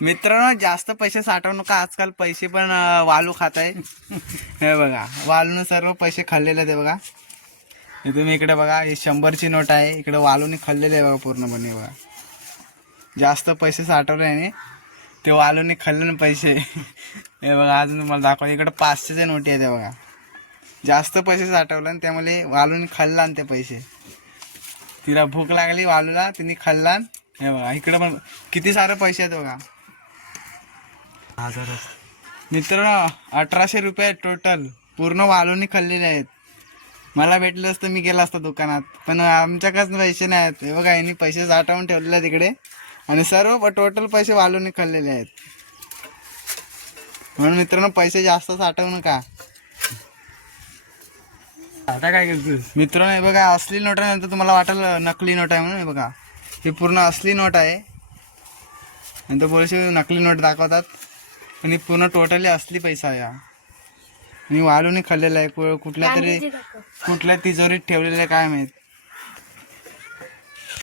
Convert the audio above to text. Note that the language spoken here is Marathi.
मित्रांनो जास्त पैसे साठवू नका, आजकाल पैसे पण वालू खात आहे. हे बघा वालून सर्व पैसे खाल्लेले आहेत बघा. हे तुम्ही इकडे बघा, ही 100ची नोट आहे, इकडे वालूने खाल्लेले आहे बघा पूर्णपणे बघा. जास्त पैसे साठवले आहे ते वालूने खाल्ले ना पैसे. हे बघा अजून तुम्हाला दाखवा, इकडे 500च्या नोटी आहेत बघा. जास्त पैसे साठवले आणि त्यामुळे वालूने खाल्ला ते पैसे. तिला भूक लागली वालूला, तिने खाल्ला. हे बघा इकडे पण किती सारे पैसे आहेत बघा. मित्रांनो 1800 रुपये टोटल पूर्ण वालूनी खाल्लेले आहेत. मला भेटलं असतं मी गेला असता दुकानात, पण आमच्याकडे पैसे नाही आहेत. हे बघा यांनी पैसे साठवून ठेवलेले आहेत तिकडे आणि सर्व टोटल पैसे वालूनी खाल्लेले आहेत. म्हणून मित्रांनो पैसे जास्त साठवू नका. आता काय करतो मित्रांनो हे बघा असली नोट आहे, नंतर तुम्हाला वाटेल नकली नोट आहे म्हणून. हे बघा ही पूर्ण असली नोट आहे, नंतर बोलशी नकली नोट दाखवतात आणि पूर्ण टोटली असली पैसा आहे. मी वालूने खाल्लेला आहे, कुठल्या तिजोरीत ठेवलेला आहे काय माहित.